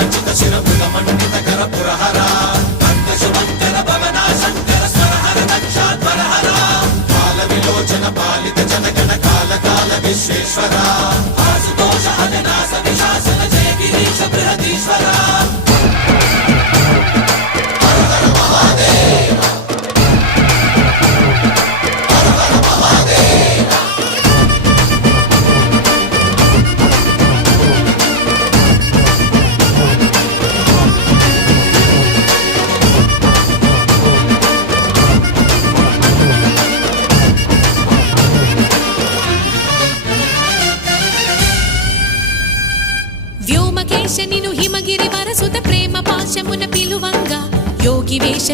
ధరాచిత శిరముల మండిత కర పురహర భక్త శుభంకర భవన శంకర స్వరహర దక్షాధ్వరహర కాల విలోచన పాలిత జనగణ కాల కాల విశ్వేశ్వర ఆశుతోష హననాశ విశాసన జయ గిరీశ బృహదీశ్వర వ్యోమకేశ నిను హిమగిరి వరసుత ప్రేమ పాశమున పిలువంగా యోగి వేష